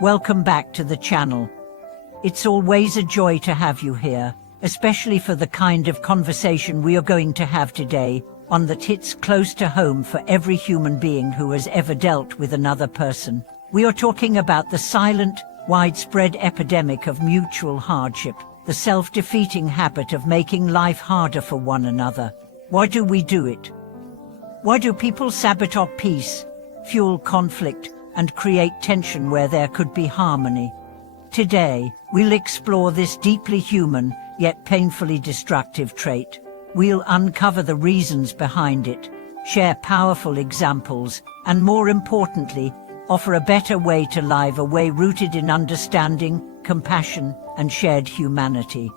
Welcome back to the channel. It's always a joy to have you here, especially for the kind of conversation we are going to have today, one that hits close to home for every human being who has ever dealt with another person. We are talking about the silent, widespread epidemic of mutual hardship, the self-defeating habit of making life harder for one another. Why do we do it? Why do people sabotage peace, fuel conflict, and create tension where there could be harmony? Today, we'll explore this deeply human, yet painfully destructive trait. We'll uncover the reasons behind it, share powerful examples, and more importantly, offer a better way to live, a way rooted in understanding, compassion, and shared humanity.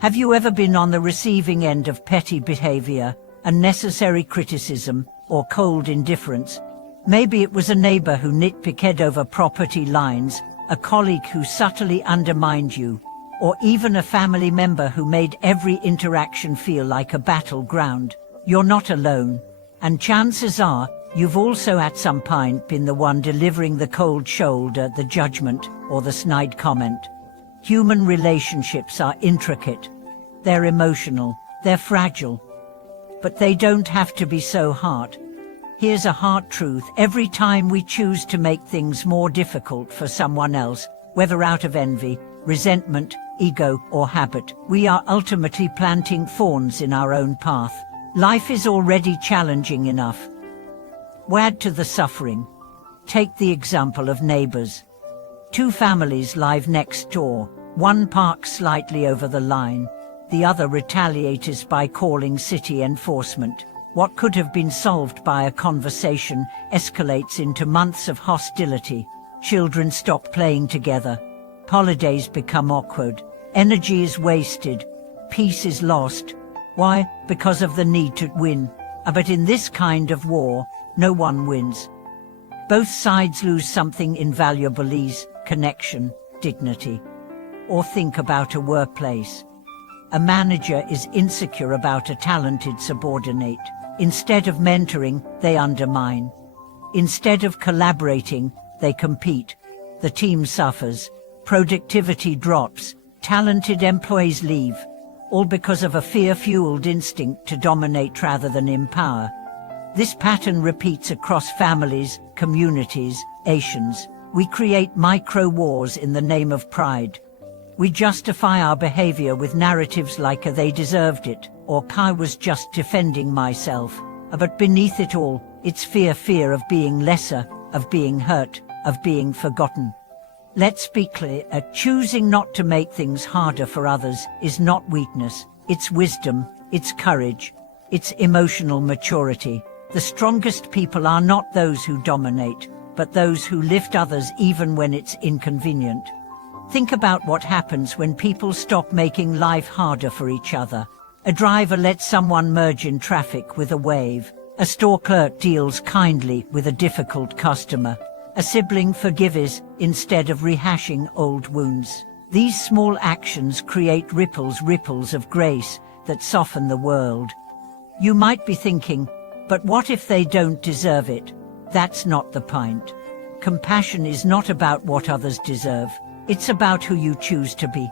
Have you ever been on the receiving end of petty behavior, unnecessary criticism, or cold indifference? Maybe it was a neighbor who nitpicked over property lines, a colleague who subtly undermined you, or even a family member who made every interaction feel like a battleground. You're not alone, and chances are you've also at some point been the one delivering the cold shoulder, the judgment, or the snide comment. Human relationships are intricate. They're emotional, they're fragile. But they don't have to be so hard. Here's a hard truth: every time we choose to make things more difficult for someone else, whether out of envy, resentment, ego, or habit, we are ultimately planting thorns in our own path. Life is already challenging enough. Add to the suffering. Take the example of neighbors. Two families live next door. One parks slightly over the line. The other retaliates by calling city enforcement. What could have been solved by a conversation escalates into months of hostility. Children stop playing together. Holidays become awkward. Energy is wasted. Peace is lost. Why? Because of the need to win. But in this kind of war, no one wins. Both sides lose something invaluable: ease, connection, dignity. Or think about a workplace. A manager is insecure about a talented subordinate. Instead of mentoring, they undermine. Instead of collaborating, they compete. The team suffers. Productivity drops. Talented employees leave. All because of a fear-fueled instinct to dominate rather than empower. This pattern repeats across families, communities, nations. We create micro-wars in the name of pride. We justify our behavior with narratives like "they deserved it," or "I was just defending myself." But beneath it all, it's fear of being lesser, of being hurt, of being forgotten. Let's be clear, choosing not to make things harder for others is not weakness. It's wisdom, it's courage, it's emotional maturity. The strongest people are not those who dominate, but those who lift others even when it's inconvenient. Think about what happens when people stop making life harder for each other. A driver lets someone merge in traffic with a wave. A store clerk deals kindly with a difficult customer. A sibling forgives instead of rehashing old wounds. These small actions create ripples of grace that soften the world. You might be thinking, but what if they don't deserve it? That's not the point. Compassion is not about what others deserve. It's about who you choose to be.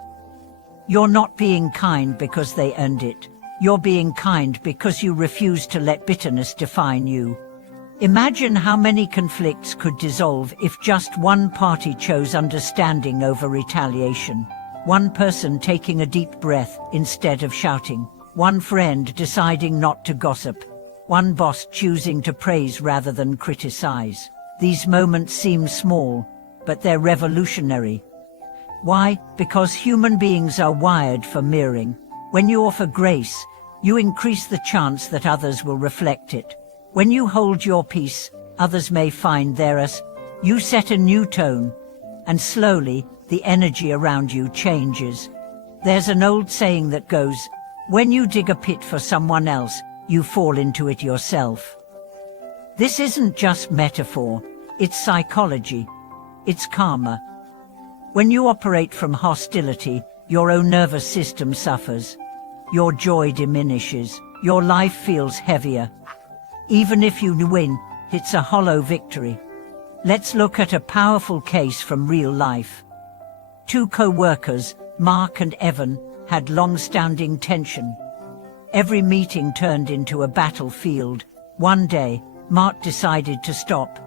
You're not being kind because they earned it. You're being kind because you refuse to let bitterness define you. Imagine how many conflicts could dissolve if just one party chose understanding over retaliation. One person taking a deep breath instead of shouting. One friend deciding not to gossip. One boss choosing to praise rather than criticize. These moments seem small, but they're revolutionary. Why? Because human beings are wired for mirroring. When you offer grace, you increase the chance that others will reflect it. When you hold your peace, others may find theirs. You set a new tone, and slowly, the energy around you changes. There's an old saying that goes, "When you dig a pit for someone else, you fall into it yourself." This isn't just metaphor, it's psychology. It's karma. When you operate from hostility, your own nervous system suffers. Your joy diminishes. Your life feels heavier. Even if you win, it's a hollow victory. Let's look at a powerful case from real life. Two co-workers, Mark and Evan, had long-standing tension. Every meeting turned into a battlefield. One day, Mark decided to stop.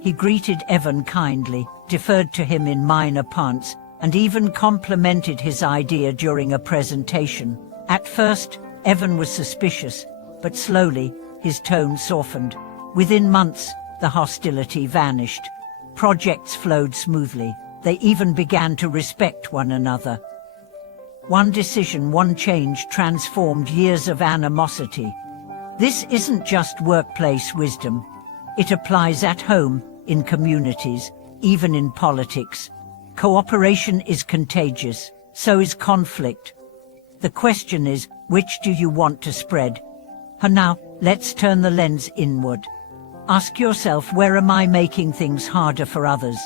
He greeted Evan kindly, deferred to him in minor punts, and even complimented his idea during a presentation. At first, Evan was suspicious, but slowly, his tone softened. Within months, the hostility vanished. Projects flowed smoothly. They even began to respect one another. One decision, one change transformed years of animosity. This isn't just workplace wisdom. It applies at home, in communities, even in politics. Cooperation is contagious, so is conflict. The question is, which do you want to spread? And now, let's turn the lens inward. Ask yourself, where am I making things harder for others?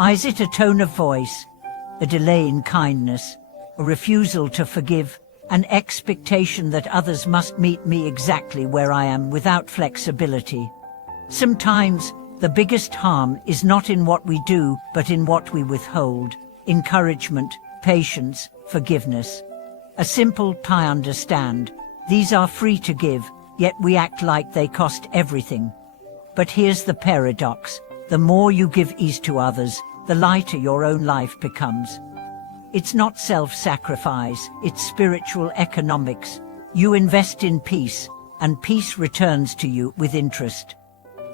Is it a tone of voice, a delay in kindness, a refusal to forgive, an expectation that others must meet me exactly where I am without flexibility? Sometimes, the biggest harm is not in what we do, but in what we withhold. Encouragement, patience, forgiveness. A simple "I understand." These are free to give, yet we act like they cost everything. But here's the paradox. The more you give ease to others, the lighter your own life becomes. It's not self-sacrifice, it's spiritual economics. You invest in peace, and peace returns to you with interest.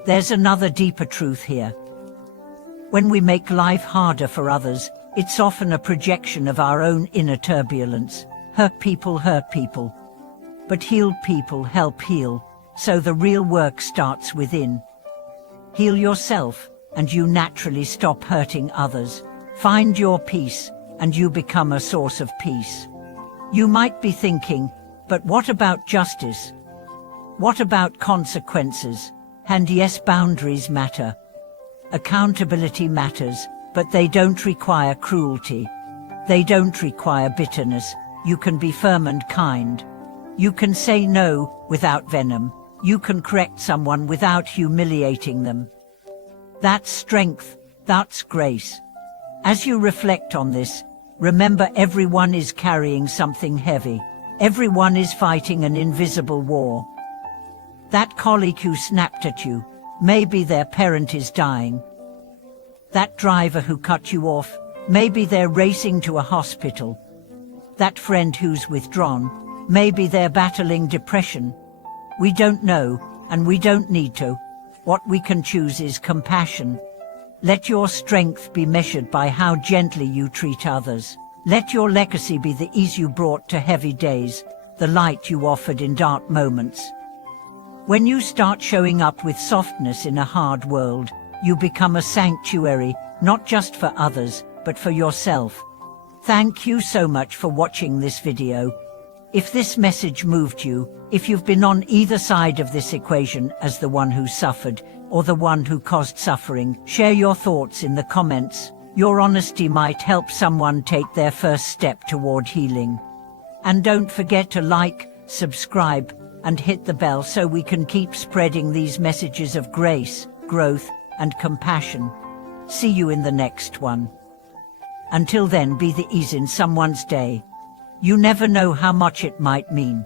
There's another deeper truth here. When we make life harder for others, it's often a projection of our own inner turbulence. Hurt people. But healed people help heal, so the real work starts within. Heal yourself, and you naturally stop hurting others. Find your peace, and you become a source of peace. You might be thinking, but what about justice? What about consequences? And yes, boundaries matter. Accountability matters, but they don't require cruelty. They don't require bitterness. You can be firm and kind. You can say no without venom. You can correct someone without humiliating them. That's strength, that's grace. As you reflect on this, remember everyone is carrying something heavy. Everyone is fighting an invisible war. That colleague who snapped at you, maybe their parent is dying. That driver who cut you off, maybe they're racing to a hospital. That friend who's withdrawn, maybe they're battling depression. We don't know, and we don't need to. What we can choose is compassion. Let your strength be measured by how gently you treat others. Let your legacy be the ease you brought to heavy days, the light you offered in dark moments. When you start showing up with softness in a hard world, you become a sanctuary, not just for others, but for yourself. Thank you so much for watching this video. If this message moved you, if you've been on either side of this equation as the one who suffered or the one who caused suffering, share your thoughts in the comments. Your honesty might help someone take their first step toward healing. And don't forget to like, subscribe, and hit the bell so we can keep spreading these messages of grace, growth, and compassion. See you in the next one. Until then, be the ease in someone's day. You never know how much it might mean.